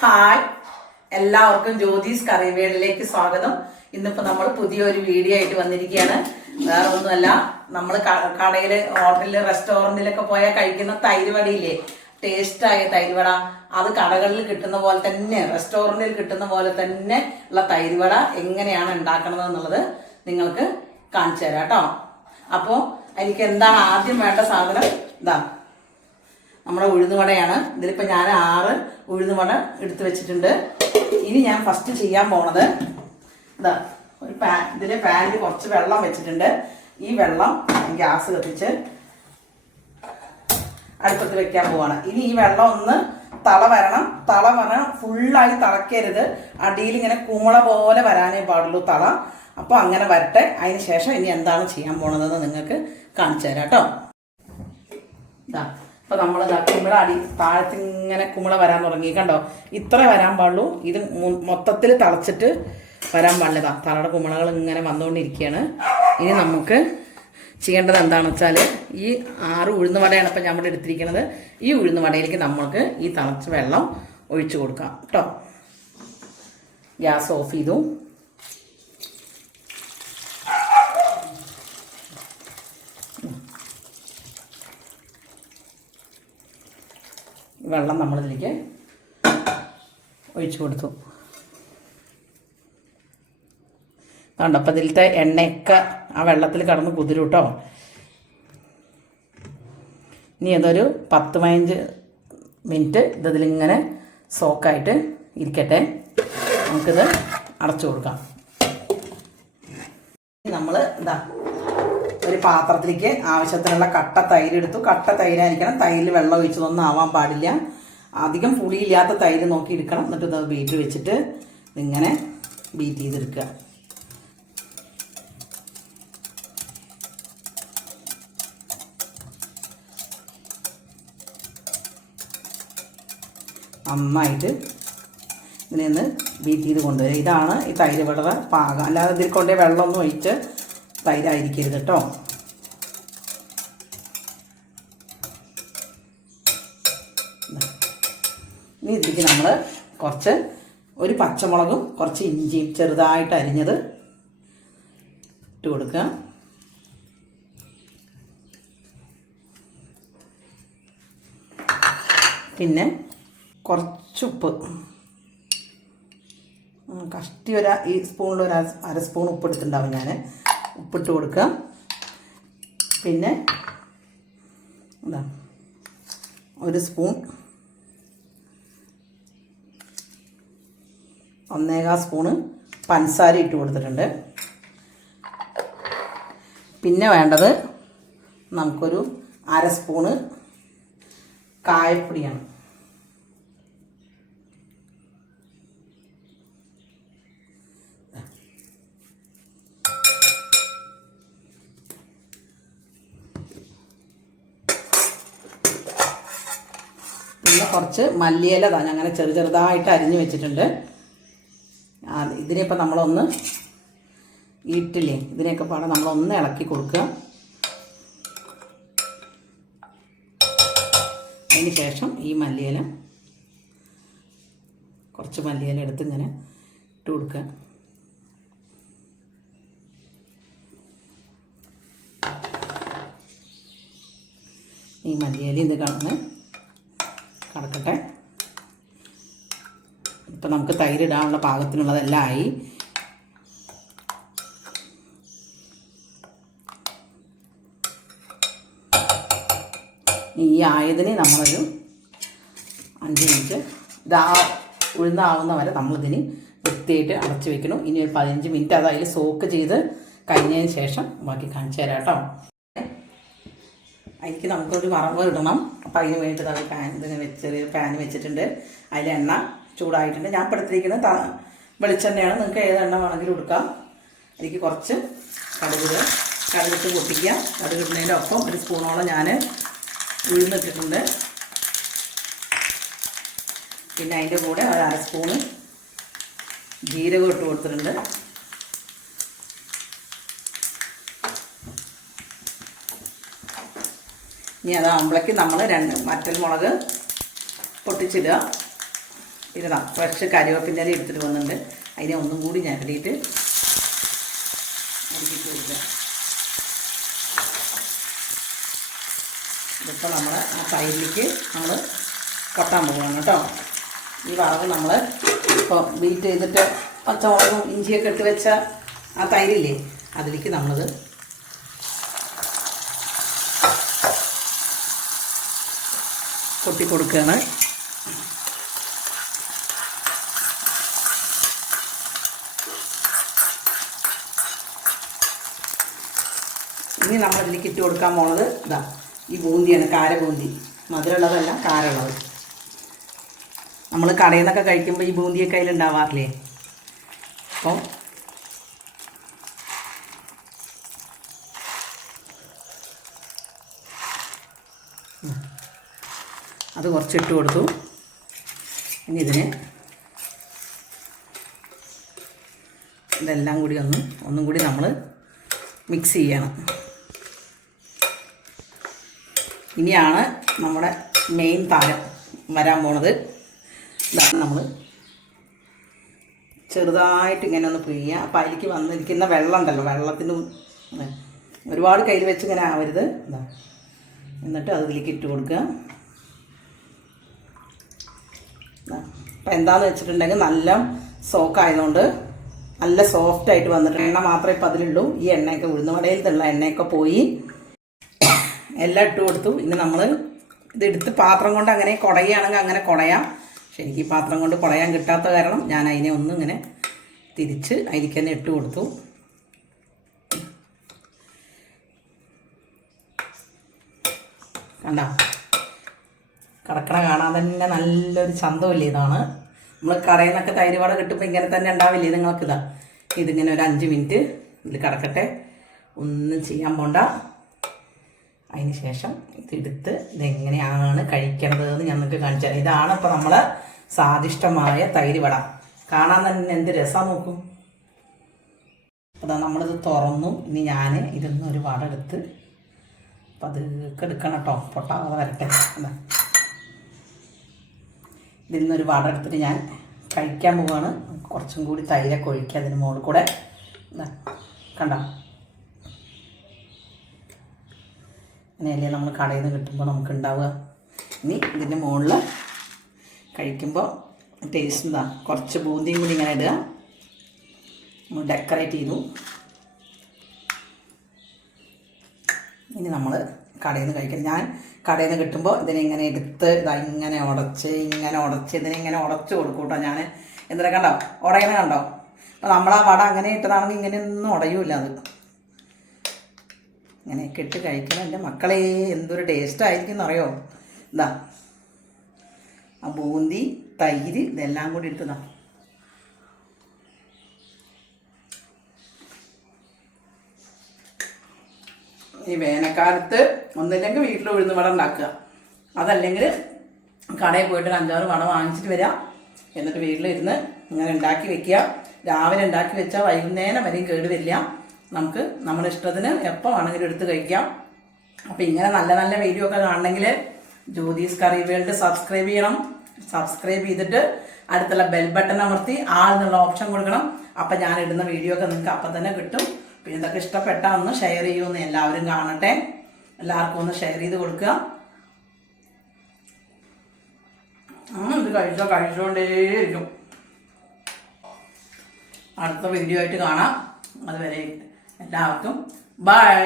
Hi, എല്ലാവർക്കും ജ്യോതിസ് കറിവേളിലേക്ക് സ്വാഗതം. ഇന്നിപ്പോൾ നമ്മൾ പുതിയൊരു വീഡിയോ ആയിട്ട് വന്നിരിക്കുകയാണ്. വേറെ ഒന്നുമല്ല, നമ്മൾ കടയിൽ, ഹോട്ടലിൽ, റെസ്റ്റോറൻറ്റിലൊക്കെ പോയാൽ കഴിക്കുന്ന തൈര് വടയില്ലേ, ടേസ്റ്റായ തൈര് വട, അത് കടകളിൽ കിട്ടുന്ന പോലെ തന്നെ, റെസ്റ്റോറൻറ്റിൽ കിട്ടുന്ന പോലെ തന്നെ ഉള്ള തൈര് വട എങ്ങനെയാണ് ഉണ്ടാക്കുന്നത് എന്നുള്ളത് നിങ്ങൾക്ക് കാണിച്ചു തരാം കേട്ടോ. അപ്പോൾ എനിക്ക് എന്താണ് ആദ്യം വേണ്ട സാധനം? ഇതാ നമ്മുടെ ഉഴുന്നുവടയാണ്. ഇതിലിപ്പോൾ ഞാൻ 6 ഉഴുന്നുവട എടുത്ത് വെച്ചിട്ടുണ്ട്. ഇനി ഞാൻ ഫസ്റ്റ് ചെയ്യാൻ പോണത് ഇതാ, ഒരു ഇതിലെ പാനിൽ കുറച്ച് വെള്ളം വെച്ചിട്ടുണ്ട്. ഈ വെള്ളം ഗ്യാസ് കത്തിച്ച് അടുപ്പത്ത് വെക്കാൻ പോവാണ്. ഇനി ഈ വെള്ളം ഒന്ന് തള വരണം. ഫുള്ളായി തിളക്കരുത്. അടിയിൽ ഇങ്ങനെ കുമള പോലെ വരാനേ പാടുള്ളൂ തള. അപ്പോൾ അങ്ങനെ വരട്ടെ. അതിന് ശേഷം ഇനി എന്താണ് ചെയ്യാൻ പോണതെന്ന് നിങ്ങൾക്ക് കാണിച്ചു തരാം കേട്ടോ. ഇതാ അപ്പോൾ നമ്മൾ കുമിള താഴത്ത് ഇങ്ങനെ കുമിള വരാൻ തുടങ്ങി. കണ്ടോ, ഇത്ര വരാൻ പാടുള്ളൂ. ഇത് മൊത്തത്തിൽ തിളച്ചിട്ട് വരാൻ പാടില്ല. തലയുടെ കുമിളകൾ ഇങ്ങനെ വന്നുകൊണ്ടിരിക്കുകയാണ്. ഇനി നമുക്ക് ചെയ്യേണ്ടത് എന്താണെന്ന് വെച്ചാൽ, ഈ 6 ഉഴുന്നുവടയാണ് ഇപ്പം നമ്മൾ എടുത്തിരിക്കുന്നത്. ഈ ഉഴുന്നുവടയിലേക്ക് നമ്മൾക്ക് ഈ തിളച്ച വെള്ളം ഒഴിച്ചു കൊടുക്കാം കേട്ടോ. ഗ്യാസ് ഓഫ് ചെയ്തു. വെള്ളം നമ്മളിതിലേക്ക് ഒഴിച്ചു കൊടുത്തു. കണ്ടപ്പോൾ ഇതിലത്തെ എണ്ണയൊക്കെ ആ വെള്ളത്തിൽ കടന്ന് കുതിരും കേട്ടോ. ഇനി അതൊരു 10-15 മിനിറ്റ് ഇതിലിങ്ങനെ സോക്കായിട്ട് ഇരിക്കട്ടെ. നമുക്കിത് അടച്ചു കൊടുക്കാം. നമ്മൾ ഇതാ ഒരു പാത്രത്തിലേക്ക് ആവശ്യത്തിനുള്ള കട്ട തൈര് എടുത്തു. കട്ട തൈരായിരിക്കണം. തൈരിൽ വെള്ളം ഒഴിച്ചതൊന്നും ആവാൻ പാടില്ല. അധികം പുളിയില്ലാത്ത തൈര് നോക്കി എടുക്കണം. എന്നിട്ട് ഇത് ബീറ്റർ വെച്ചിട്ട് ഇങ്ങനെ ബീറ്റ് ചെയ്തെടുക്കുക. നന്നായിട്ട് ഇതിനെ ഒന്ന് ബീറ്റ് ചെയ്ത് കൊണ്ടുവരിക. ഇതാണ് ഈ തൈര് വടയുടെ പാകം. അല്ലാതെ ഇതിൽ കൊണ്ടേ വെള്ളമൊന്നും ഒഴിച്ച് തൈരായിരിക്കരുത് കേട്ടോ. ഇനി ഇതിലേക്ക് നമ്മൾ ഒരു പച്ചമുളകും കുറച്ച് ഇഞ്ചിയും ചെറുതായിട്ട് അരിഞ്ഞത് ഇട്ട് കൊടുക്കുക. പിന്നെ കുറച്ച് ഉപ്പ്, കഷ്ടി ഈ സ്പൂണിൽ ഒരു 1/2 സ്പൂൺ ഉപ്പ് എടുത്തിട്ടുണ്ടാവും ഞാൻ. ഉപ്പിട്ട് കൊടുക്കുക. പിന്നെ എന്താ 1 സ്പൂൺ 1.25 സ്പൂണ് പഞ്ചസാര ഇട്ട് കൊടുത്തിട്ടുണ്ട്. പിന്നെ വേണ്ടത് നമുക്കൊരു 1/2 സ്പൂണ് കായപ്പൊടിയാണ്. പിന്നെ കുറച്ച് മല്ലിയില അങ്ങനെ ചെറുതായിട്ട് അരിഞ്ഞ് വെച്ചിട്ടുണ്ട്. ഇതിനെപ്പോൾ നമ്മളൊന്ന് ഇട്ടില്ലേ, ഇതിനെയൊക്കെ പാടെ നമ്മളൊന്ന് ഇളക്കി കൊടുക്കുക. അതിന് ശേഷം ഈ കുറച്ച് മല്ലിയില എടുത്ത് ഇങ്ങനെ ഇട്ട് കൊടുക്കുക. ഈ മല്ലിയില ഇത് കടക്കട്ടെ. ഇപ്പം നമുക്ക് തൈരിടാനുള്ള പാകത്തിനുള്ളതെല്ലാം ആയി. ഈ ആയതിന് നമ്മളൊരു 5 മിനിറ്റ് ഉഴുന്നാവുന്ന വരെ നമ്മളിതിന് വൃത്തിയായിട്ട് അടച്ച് വെക്കണം. ഇനി ഒരു 15 മിനിറ്റ് അത് അതിൽ സോക്ക് ചെയ്ത് കഴിഞ്ഞതിന് ശേഷം ബാക്കി കാണിച്ചു തരാം കേട്ടോ. അതിലേക്ക് നമുക്കൊരു വറവ് ഇടണം. അപ്പോൾ അതിന് വേണ്ടിയിട്ട് ചെറിയ പാൻ വെച്ചിട്ടുണ്ട്. അതിൽ എണ്ണ ചൂടായിട്ടുണ്ട്. ഞാൻ പെടുത്തിരിക്കുന്നത് വെളിച്ചെണ്ണയാണ്. നിങ്ങൾക്ക് ഏത് എണ്ണ വേണമെങ്കിലും എടുക്കാം. അതിലേക്ക് കുറച്ച് കടുകിട്ട് പൊട്ടിക്കുക. കടുകിടുന്നതിൻ്റെ ഒപ്പം 1 സ്പൂണോളം ഞാൻ ഉഴുന്നിട്ടിട്ടുണ്ട്. പിന്നെ അതിൻ്റെ കൂടെ 1/2 സ്പൂണ് ജീരകം ഇട്ട് കൊടുത്തിട്ടുണ്ട്. ഇനി അതാകുമ്പോഴേക്ക് നമ്മൾ 2 വറ്റൽമുളക് പൊട്ടിച്ചിടുക. പിന്നെ ഫ്രഷ് കറിവേപ്പിൻ്റെ ഇല എടുത്തിട്ട് വന്നിട്ടുണ്ട്, അതിനെ ഒന്നും കൂടി ഞരടിയിട്ട് അടുക്കിയിട്ട് കൊടുക്കുക. ഇതിപ്പോൾ നമ്മൾ ആ തൈരിലേക്ക് നമ്മൾ കൊട്ടാൻ പോവുകയാണ് കേട്ടോ. ഈ വറവ് നമ്മൾ ഇപ്പോൾ ബീറ്റ് ചെയ്തിട്ട് പച്ചമുളകും ഇഞ്ചിയൊക്കെ ഇട്ട് വെച്ച ആ തൈരില്ലേ, അതിലേക്ക് നമ്മളത് കൊട്ടി കൊടുക്കുകയാണ്. ഇനി നമ്മളിതിലേക്ക് ഇട്ട് കൊടുക്കാൻ പോകുന്നത് ഇതാ ഈ ബൂന്തിയാണ്, കാര ബൂന്തി. മധുരമുള്ളതല്ല, കാരമുള്ളത്. നമ്മൾ കടയിൽ നിന്നൊക്കെ കഴിക്കുമ്പോൾ ഈ ബൂന്തിയൊക്കെ അതിലുണ്ടാവാറില്ലേ. അപ്പോൾ അത് കുറച്ചിട്ട് കൊടുത്തു. ഇനി ഇതിന് ഇതെല്ലാം കൂടി ഒന്നും കൂടി നമ്മൾ മിക്സ് ചെയ്യണം. ഇനിയാണ് നമ്മുടെ മെയിൻ താരം വരാൻ പോണത്. ഇതാണ് നമ്മൾ ചെറുതായിട്ട് ഇങ്ങനെ ഒന്ന് പിഴിയുക. അപ്പോൾ അതിലേക്ക് വന്നിരിക്കുന്ന വെള്ളം ഉണ്ടല്ലോ, വെള്ളത്തിന് ഒരുപാട് കയ്യിൽ വെച്ച് ഇങ്ങനെ ആവരുത്. ഇതാ, എന്നിട്ട് അതിലേക്ക് ഇട്ട് കൊടുക്കുക. അപ്പം എന്താണെന്ന് വെച്ചിട്ടുണ്ടെങ്കിൽ നല്ല സോക്കായതുകൊണ്ട് നല്ല സോഫ്റ്റായിട്ട് വന്നിട്ടുണ്ട്. എണ്ണ മാത്രമേ ഇപ്പം അതിലുള്ളൂ. ഈ എണ്ണയൊക്കെ ഉഴുന്നുവടയിലുള്ള എണ്ണയൊക്കെ പോയി എല്ലാം ഇട്ട് കൊടുത്തു. ഇനി നമ്മൾ ഇതെടുത്ത് പാത്രം കൊണ്ട് അങ്ങനെ കുടയുകയാണെങ്കിൽ അങ്ങനെ കുടയാം. പക്ഷെ എനിക്ക് ഈ പാത്രം കൊണ്ട് കുടയാൻ കിട്ടാത്ത കാരണം ഞാൻ അതിനെ ഒന്നും ഇങ്ങനെ തിരിച്ച് അതിലേക്ക് തന്നെ ഇട്ട് കൊടുത്തു. കണ്ടോ, കടക്കണ കാണാൻ തന്നെ നല്ലൊരു ചന്തമില്ലേ. ഇതാണ് നമ്മൾ കടയിൽ നിന്നൊക്കെ തൈര് വട കിട്ടുമ്പോൾ ഇങ്ങനെ തന്നെ ഉണ്ടാവില്ലേ നിങ്ങൾക്കിതാ. ഇതിങ്ങനെ ഒരു 5 മിനിറ്റ് ഇതിൽ കിടക്കട്ടെ, ഒന്നും ചെയ്യാൻ പോണ്ട. അതിന് ശേഷം ഇതെടുത്ത് ഇതെങ്ങനെയാണ് കഴിക്കണത് എന്ന് ഞങ്ങൾക്ക് കാണിച്ചാൽ. ഇതാണ് ഇപ്പോൾ നമ്മൾ സ്വാദിഷ്ടമായ തൈര് വട. കാണാൻ തന്നെ എന്ത് രസം നോക്കും. അപ്പോൾ നമ്മളിത് തുറന്നു. ഇനി ഞാൻ ഇതൊന്നും ഒരു വട എടുത്ത് പതുക്കെ എടുക്കണം കേട്ടോ, പൊട്ടാതെ വരട്ടെ. അതാ, ഇതിൽ നിന്നൊരു വട എടുത്തിട്ട് ഞാൻ കഴിക്കാൻ പോവുകയാണ്. കുറച്ചും കൂടി തൈരൊക്കെ ഒഴിക്കുക അതിന് മുകളിൽ കൂടെ. കണ്ടോ, അങ്ങനെയല്ലേ നമ്മൾ കടയിൽ നിന്ന് കിട്ടുമ്പോൾ നമുക്ക് ഉണ്ടാവുക. ഇനി ഇതിൻ്റെ മുകളിൽ കഴിക്കുമ്പോൾ ടേസ്റ്റ് എന്താ, കുറച്ച് ബൂന്തിയും കൂടി ഇങ്ങനെ ഇടുക. നമ്മൾ ഡെക്കറേറ്റ് ചെയ്തു. ഇനി നമ്മൾ കടയിൽ നിന്ന് കഴിക്കണം. ഞാൻ കടയിൽ നിന്ന് കിട്ടുമ്പോൾ ഇതിനെ ഇങ്ങനെ എടുത്ത് ഇങ്ങനെ ഉടച്ച് ഇതിനെ ഇങ്ങനെ ഉടച്ച് കൊടുക്കും കേട്ടോ ഞാൻ. എന്തിനാ കണ്ടോ ഉടയണ കണ്ടോ. അപ്പോൾ നമ്മളാ വട അങ്ങനെ ഇട്ടതാണെങ്കിൽ ഇങ്ങനെയൊന്നും ഉടയൂല. അത് ഇങ്ങനെയൊക്കെ ഇട്ട് കഴിക്കണം. എൻ്റെ മക്കളെ എന്തൊരു ടേസ്റ്റ് ആയിരിക്കും എന്നറിയോ. ഇതാ ആ ബൂന്തി തൈര് ഇതെല്ലാം കൂടി എടുത്തതാ. ഈ വേനൽക്കാലത്ത് ഒന്നില്ലെങ്കിൽ വീട്ടിൽ ഉഴുന്ന് വട ഉണ്ടാക്കുക, അതല്ലെങ്കിൽ കടയിൽ പോയിട്ട് ഒരു 5-6 വട വാങ്ങിച്ചിട്ട് വരിക. എന്നിട്ട് വീട്ടിലിരുന്ന് ഇങ്ങനെ ഉണ്ടാക്കി വെക്കുക. രാവിലെ ഉണ്ടാക്കി വെച്ചാൽ വൈകുന്നേരം വരെയും കേട് വരില്ല. നമുക്ക് നമ്മുടെ ഇഷ്ടത്തിന് എപ്പോൾ വേണമെങ്കിലും എടുത്ത് കഴിക്കാം. അപ്പോൾ ഇങ്ങനെ നല്ല നല്ല വീഡിയോ ഒക്കെ കാണണമെങ്കിൽ ജ്യോതിസ് കറി വേൾഡ് സബ്സ്ക്രൈബ് ചെയ്യണം. സബ്സ്ക്രൈബ് ചെയ്തിട്ട് അടുത്തുള്ള ബെൽ ബട്ടൺ അമർത്തി ആൾ എന്നുള്ള ഓപ്ഷൻ കൊടുക്കണം. അപ്പം ഞാൻ ഇടുന്ന വീഡിയോ ഒക്കെ നിങ്ങൾക്ക് അപ്പം തന്നെ കിട്ടും. പിന്നെ ഇതൊക്കെ ഇഷ്ടപ്പെട്ടാൽ ഒന്ന് ഷെയർ ചെയ്യുമെന്ന് എല്ലാവരും കാണട്ടെ. എല്ലാവർക്കും ഒന്ന് ഷെയർ ചെയ്ത് കൊടുക്കുക. ഇത് കഴിച്ചുകൊണ്ടേയിരിക്കും. അടുത്ത വീഡിയോ ആയിട്ട് കാണാം. അതുവരെ എല്ലാവർക്കും ബൈ.